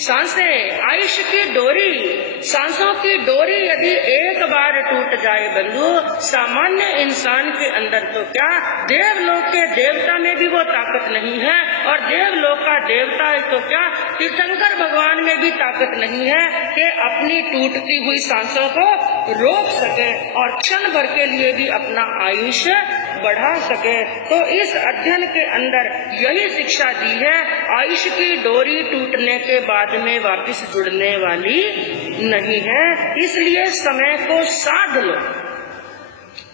सांसें, आयुष की डोरी। सांसों की डोरी यदि एक बार टूट जाए बंधु, सामान्य इंसान के अंदर तो क्या, देवलोक के देवता में भी वो ताकत नहीं है, और देवलोक का देवता है तो क्या, तीर्थंकर भगवान में भी ताकत नहीं है कि अपनी टूटती हुई सांसों को रोक सके और क्षण भर के लिए भी अपना आयुष बढ़ा सके। तो इस अध्ययन के अंदर यही शिक्षा दी है, आयुष की डोरी टूटने के बाद में वापस जुड़ने वाली नहीं है, इसलिए समय को साध लो।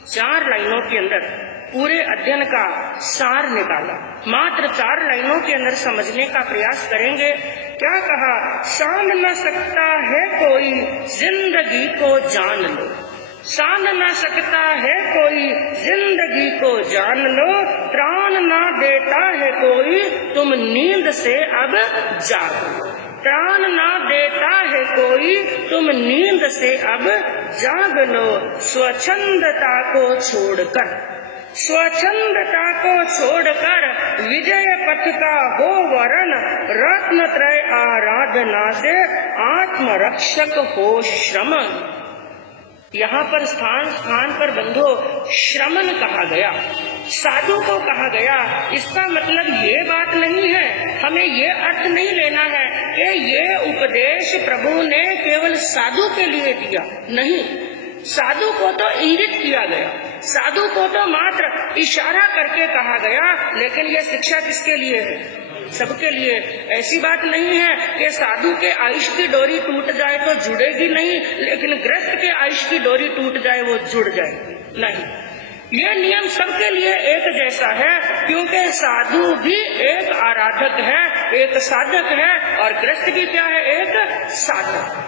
4 लाइनों के अंदर पूरे अध्ययन का सार निकाला, मात्र 4 लाइनों के अंदर समझने का प्रयास करेंगे। क्या कहा? सान न सकता है कोई जिंदगी को जान लो। सान न सकता है कोई जिंदगी को जान लो, प्राण ना देता है कोई तुम नींद से अब जागो। प्राण ना देता है कोई तुम नींद से अब जाग लो। स्वच्छंदता को छोड़कर, स्वच्छंदता को छोड़कर विजय पथ का हो वरण, रत्न त्रय आराधना से आत्मरक्षक हो श्रमण। यहाँ पर स्थान स्थान पर बंधो श्रमण कहा गया, साधु को कहा गया। इसका मतलब ये बात नहीं है, हमें ये अर्थ नहीं लेना है कि ये उपदेश प्रभु ने केवल साधु के लिए दिया, नहीं। साधु को तो इंगित किया गया, साधु को तो मात्र इशारा करके कहा गया, लेकिन ये शिक्षा किसके लिए है? सबके लिए। ऐसी बात नहीं है कि साधु के आयुष की डोरी टूट जाए तो जुड़ेगी नहीं, लेकिन गृहस्थ के आयुष की डोरी टूट जाए वो जुड़ जाएगी, नहीं। ये नियम सबके लिए एक जैसा है, क्योंकि साधु भी एक आराधक है, एक साधक है, और गृहस्थ भी क्या है? एक साधक।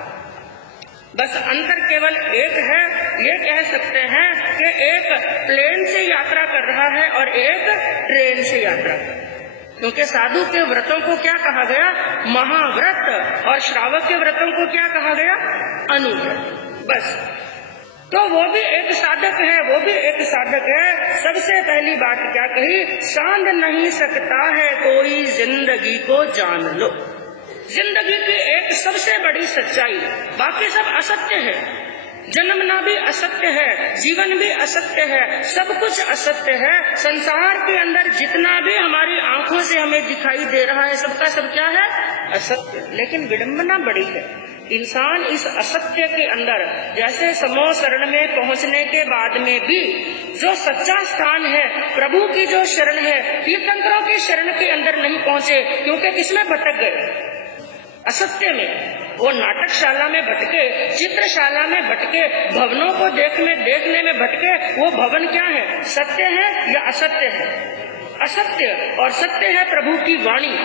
बस अंतर केवल एक है, ये कह सकते हैं कि एक प्लेन से यात्रा कर रहा है और एक ट्रेन से यात्रा कर रहा है। क्योंकि साधु के व्रतों को क्या कहा गया? महाव्रत, और श्रावक के व्रतों को क्या कहा गया? अनुव्रत। बस, तो वो भी एक साधक है, वो भी एक साधक है। सबसे पहली बात क्या कही? सांध नहीं सकता है कोई जिंदगी को जान लो। जिंदगी की एक सबसे बड़ी सच्चाई, बाकी सब असत्य है। जन्मना भी असत्य है, जीवन भी असत्य है, सब कुछ असत्य है। संसार के अंदर जितना भी हमारी आंखों से हमें दिखाई दे रहा है, सबका सब क्या है? असत्य। लेकिन विडंबना बड़ी है, इंसान इस असत्य के अंदर, जैसे समूह शरण में पहुंचने के बाद में भी जो सच्चा स्थान है, प्रभु की जो शरण है, तीर्थंकरों की शरण के अंदर नहीं पहुंचे, क्योंकि किसमें भटक गए? असत्य में। वो नाटकशाला में भटके, चित्रशाला में भटके, भवनों को देखने में भटके। वो भवन क्या है? सत्य है या असत्य है? असत्य। और सत्य है प्रभु की वाणी।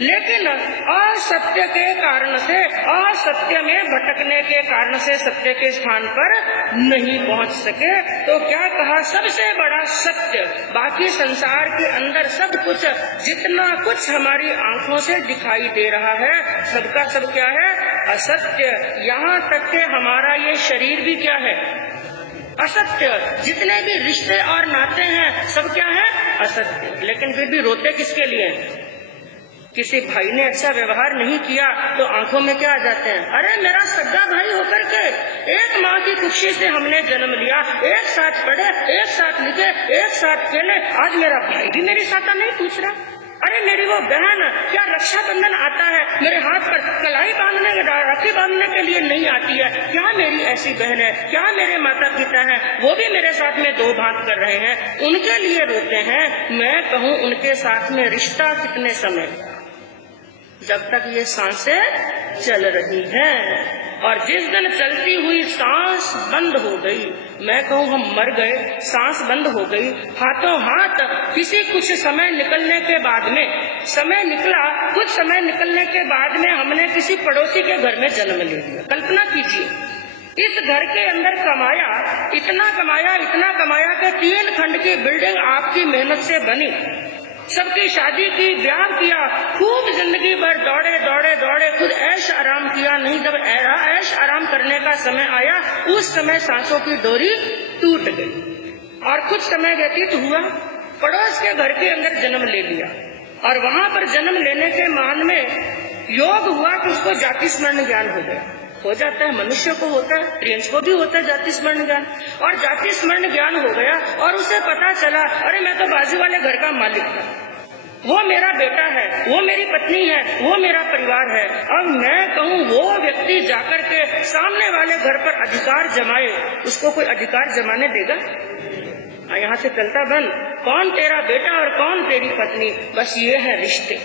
लेकिन असत्य के कारण से, असत्य में भटकने के कारण से सत्य के स्थान पर नहीं पहुंच सके। तो क्या कहा? सबसे बड़ा सत्य, बाकी संसार के अंदर सब कुछ, जितना कुछ हमारी आंखों से दिखाई दे रहा है, सबका सब क्या है? असत्य। यहाँ तक कि हमारा ये शरीर भी क्या है? असत्य। जितने भी रिश्ते और नाते हैं, सब क्या है? असत्य। लेकिन फिर भी रोते किसके लिए? किसी भाई ने अच्छा व्यवहार नहीं किया तो आंखों में क्या आ जाते हैं, अरे मेरा सगा भाई होकर के एक माँ की कुक्षी से हमने जन्म लिया, एक साथ पढ़े, एक साथ लिखे, एक साथ खेले, आज मेरा भाई भी मेरी साथा नहीं पूछ रहा। अरे मेरी वो बहन क्या रक्षाबंधन आता है मेरे हाथ पर कलाई बांधने, राखी बांधने के लिए नहीं आती है, क्या मेरी ऐसी बहन है, क्या मेरे माता पिता हैं वो भी मेरे साथ में दो बात कर रहे हैं, उनके लिए रोते हैं। मैं कहूँ उनके साथ में रिश्ता कितने समय, जब तक ये सांसें चल रही हैं, और जिस दिन चलती हुई सांस बंद हो गई, मैं कहूँ हम मर गए, सांस बंद हो गई, हाथों हाथ किसी कुछ समय निकलने के बाद में, समय निकला, कुछ समय निकलने के बाद में हमने किसी पड़ोसी के घर में जन्म ले लिया। कल्पना कीजिए, इस घर के अंदर कमाया, इतना कमाया कि 3 खंड की बिल्डिंग आपकी मेहनत से बनी, सबकी शादी की, ब्याह किया, खूब जिंदगी भर दौड़े, खुद ऐश आराम किया नहीं। जब ऐश आराम करने का समय आया, उस समय सांसों की डोरी टूट गई और कुछ समय व्यतीत हुआ, पड़ोस के घर के अंदर जन्म ले लिया और वहां पर जन्म लेने के मान में योग हुआ कि उसको जाति स्मरण ज्ञान हो गया। हो जाता है, मनुष्य को होता है, प्रिंस को भी होता है जाति स्मरण ज्ञान, और जाति स्मरण ज्ञान हो गया और उसे पता चला, अरे मैं तो बाजू वाले घर का मालिक था, वो मेरा बेटा है, वो मेरी पत्नी है, वो मेरा परिवार है। अब मैं कहूँ वो व्यक्ति जाकर के सामने वाले घर पर अधिकार जमाए, उसको कोई अधिकार जमाने देगा? यहाँ से चलता बन, कौन तेरा बेटा और कौन तेरी पत्नी, बस ये है रिश्ते।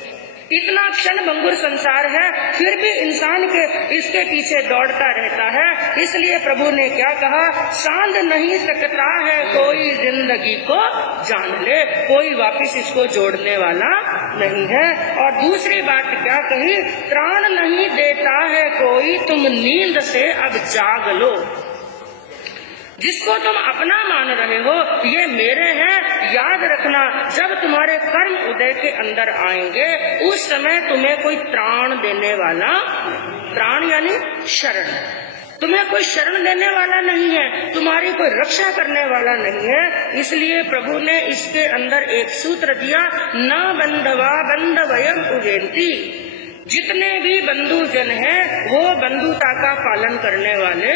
इतना क्षण भंगुर संसार है, फिर भी इंसान के इसके पीछे दौड़ता रहता है। इसलिए प्रभु ने क्या कहा, सांध नहीं सकता है कोई जिंदगी को जान ले, कोई वापिस इसको जोड़ने वाला नहीं है। और दूसरी बात क्या कही, त्राण नहीं देता है कोई, तुम नींद से अब जाग लो। जिसको तुम अपना मान रहे हो ये मेरे हैं, याद रखना जब तुम्हारे कर्म उदय के अंदर आएंगे उस समय तुम्हें कोई त्राण देने वाला, त्राण यानी शरण, तुम्हें कोई शरण देने वाला नहीं है, तुम्हारी कोई रक्षा करने वाला नहीं है। इसलिए प्रभु ने इसके अंदर एक सूत्र दिया, न बंधवा बंधवयम उवेंती। जितने भी बंधु जन हैं वो बंधुता का पालन करने वाले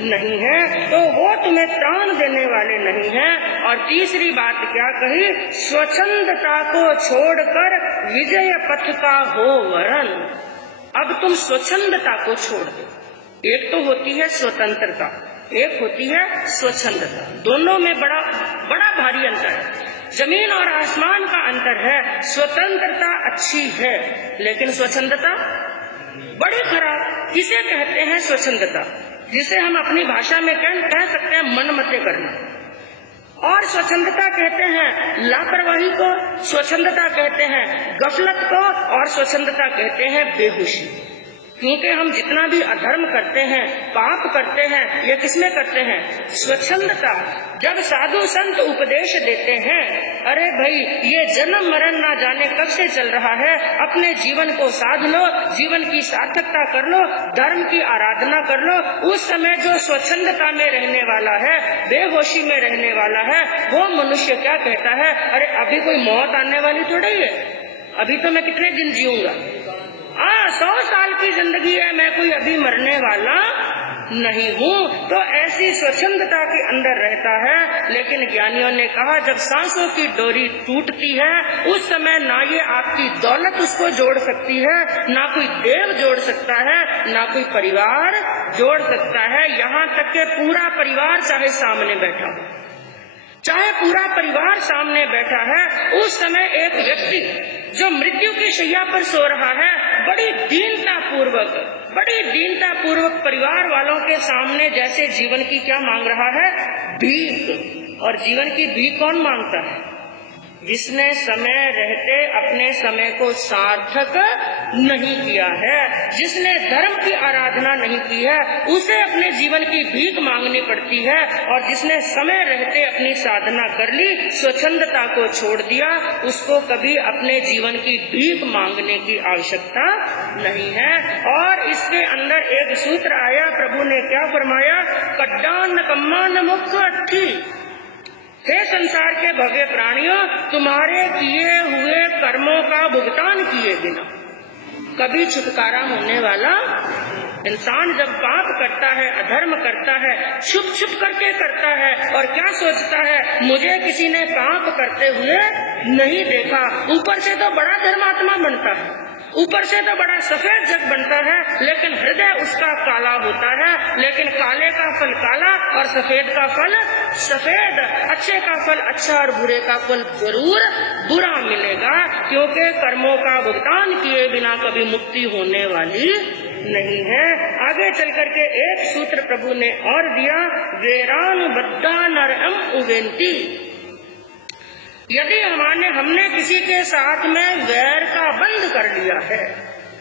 नहीं है, तो वो तुम्हें त्राण देने वाले नहीं हैं। और तीसरी बात क्या कही, स्वच्छंदता को छोड़कर विजय पथ का हो वरण। अब तुम स्वच्छंदता को छोड़ दो। एक तो होती है स्वतंत्रता, एक होती है स्वच्छंदता, दोनों में बड़ा भारी अंतर है, जमीन और आसमान का अंतर है। स्वतंत्रता अच्छी है लेकिन स्वच्छंदता बड़ी खराब। किसे कहते हैं स्वच्छंदता, जिसे हम अपनी भाषा में कह सकते हैं मन मते करना, और स्वच्छंदता कहते हैं लापरवाही को, स्वच्छंदता कहते हैं गफलत को, और स्वच्छंदता कहते हैं बेहोशी। क्योंकि हम जितना भी अधर्म करते हैं, पाप करते हैं, ये किसमें करते हैं, स्वच्छंदता। जब साधु संत उपदेश देते हैं, अरे भाई ये जन्म मरण ना जाने कब से चल रहा है, अपने जीवन को साध लो, जीवन की सार्थकता कर लो, धर्म की आराधना कर लो, उस समय जो स्वच्छंदता में रहने वाला है, बेहोशी में रहने वाला है, वो मनुष्य क्या कहता है, अरे अभी कोई मौत आने वाली थोड़ी है, अभी तो मैं कितने दिन जीऊंगा, 100 साल की जिंदगी है, मैं कोई अभी मरने वाला नहीं हूँ। तो ऐसी स्वच्छंदता के अंदर रहता है। लेकिन ज्ञानियों ने कहा जब सांसों की डोरी टूटती है उस समय ना ये आपकी दौलत उसको जोड़ सकती है, ना कोई देव जोड़ सकता है, ना कोई परिवार जोड़ सकता है। यहाँ तक के पूरा परिवार चाहे सामने बैठा हो, चाहे पूरा परिवार सामने बैठा है, उस समय एक व्यक्ति जो मृत्यु की शैया पर सो रहा है, बड़ी दीनता पूर्वक परिवार वालों के सामने जैसे जीवन की क्या मांग रहा है, भीख। और जीवन की भीख कौन मांगता है, जिसने समय रहते अपने समय को सार्थक नहीं किया है, जिसने धर्म की आराधना नहीं की है, उसे अपने जीवन की भीख मांगनी पड़ती है। और जिसने समय रहते अपनी साधना कर ली, स्वच्छंदता को छोड़ दिया, उसको कभी अपने जीवन की भीख मांगने की आवश्यकता नहीं है। और इसके अंदर एक सूत्र आया, प्रभु ने क्या फरमाया, कड्डान कम्मान मुख अट्ठी। हे संसार के भगे प्राणियों, तुम्हारे किए हुए कर्मों का भुगतान किए बिना कभी छुटकारा होने वाला। इंसान जब पाप करता है, अधर्म करता है, छुप छुप करके करता है और क्या सोचता है, मुझे किसी ने पाप करते हुए नहीं देखा। ऊपर से तो बड़ा धर्मात्मा बनता है, ऊपर से तो बड़ा सफेद जग बनता है, लेकिन हृदय उसका काला होता है। लेकिन काले का फल काला और सफेद का फल सफेद। अच्छे का फल अच्छा और बुरे का फल जरूर बुरा मिलेगा, क्योंकि कर्मों का भुगतान किए बिना कभी मुक्ति होने वाली नहीं है। आगे चल करके एक सूत्र प्रभु ने और दिया, वेरान बद्धा नरम उवेंती। यदि हमने किसी के साथ में वैर का बंध कर लिया है,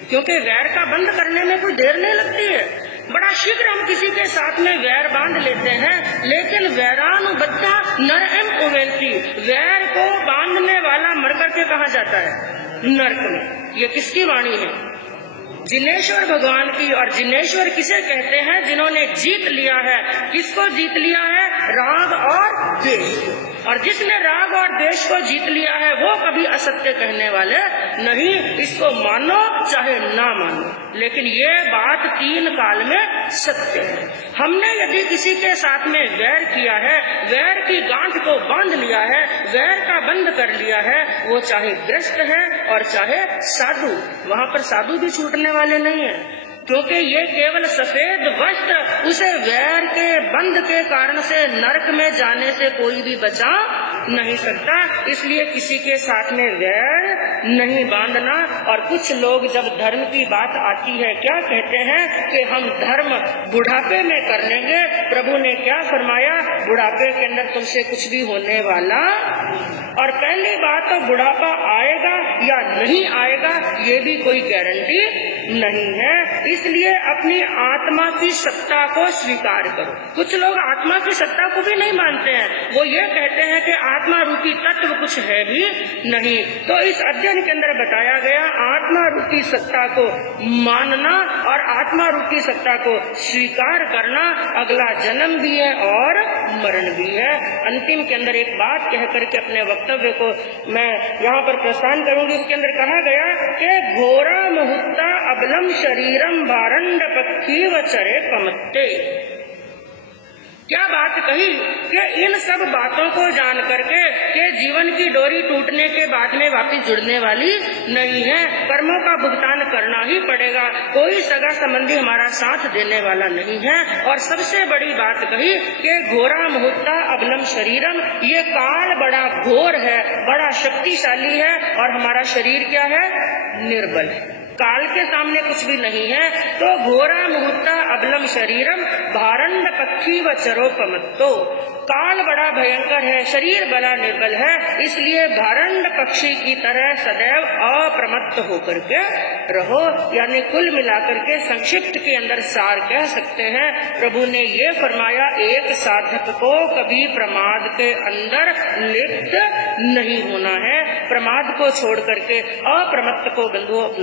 क्योंकि वैर का बंध करने में कोई देर नहीं लगती है, बड़ा शीघ्र हम किसी के साथ में वैर बांध लेते हैं। लेकिन वैरानुबद्धा नरम उवेंती, वैर को बांधने वाला मर करके कहाँ जाता है? नरक में। ये किसकी वाणी है? जिनेश्वर भगवान की। और जिनेश्वर किसे कहते हैं? जिन्होंने जीत लिया है। किसको जीत लिया है? राग और द्वेष। और जिसने राग और द्वेष को जीत लिया है वो कभी असत्य कहने वाले नहीं। इसको मानो चाहे ना मानो, लेकिन ये बात तीन काल में सत्य है। हमने यदि किसी के साथ में वैर किया है, वैर की गांठ को बांध लिया है, वैर का बंध कर लिया है, वो चाहे गृहस्थ है और चाहे साधु, वहाँ पर साधु भी छूटने वाले नहीं है, क्योंकि ये केवल सफेद वस्त्र उसे वैर के बंध के कारण से नरक में जाने से कोई भी बचा नहीं सकता। इसलिए किसी के साथ में वैर नहीं बांधना। और कुछ लोग जब धर्म की बात आती है क्या कहते हैं कि हम धर्म बुढ़ापे में कर लेंगे। प्रभु ने क्या फरमाया? बुढ़ापे के अंदर तुमसे कुछ भी होने वाला। और पहली बात तो बुढ़ापा आएगा या नहीं आएगा ये भी कोई गारंटी नहीं है। इसलिए अपनी आत्मा की सत्ता को स्वीकार करो। कुछ लोग आत्मा की सत्ता को भी नहीं मानते हैं, वो ये कहते हैं कि आत्मा रूपी तत्व कुछ है भी नहीं। तो इस अध्ययन के अंदर बताया गया आत्मा रूपी सत्ता को मानना और आत्मा रूपी सत्ता को स्वीकार करना। अगला जन्म भी है और मरण भी है। अंतिम के अंदर एक बात कह करके अपने वक्तव्य को मैं यहाँ पर प्रस्थान करूंगी। इसके अंदर कहा गया कि घोरा मुहूर्ता अबलम शरीरम भारंड पक्षी व चरे कमत्ते। क्या बात कही कि इन सब बातों को जान करके कि जीवन की डोरी टूटने के बाद में वापस जुड़ने वाली नहीं है, कर्मों का भुगतान करना ही पड़ेगा, कोई सगा संबंधी हमारा साथ देने वाला नहीं है। और सबसे बड़ी बात कही कि घोरा मुहूर्ता अबलम शरीरम, ये काल बड़ा घोर है, बड़ा शक्तिशाली है और हमारा शरीर क्या है? निर्बल है, काल के सामने कुछ भी नहीं है। तो घोरा मुहूर्ता अबलम शरीरम भारंड पक्षी व चरोपमत्तो, काल बड़ा भयंकर है, शरीर बड़ा निर्बल है, इसलिए भारंड पक्षी की तरह सदैव अप्रमत्त होकर के रहो। यानी कुल मिलाकर के संक्षिप्त के अंदर सार कह सकते हैं, प्रभु ने ये फरमाया एक साधक को कभी प्रमाद के अंदर लिप्त नहीं होना है, प्रमाद को छोड़ करके अप्रमत्त को बंधुओं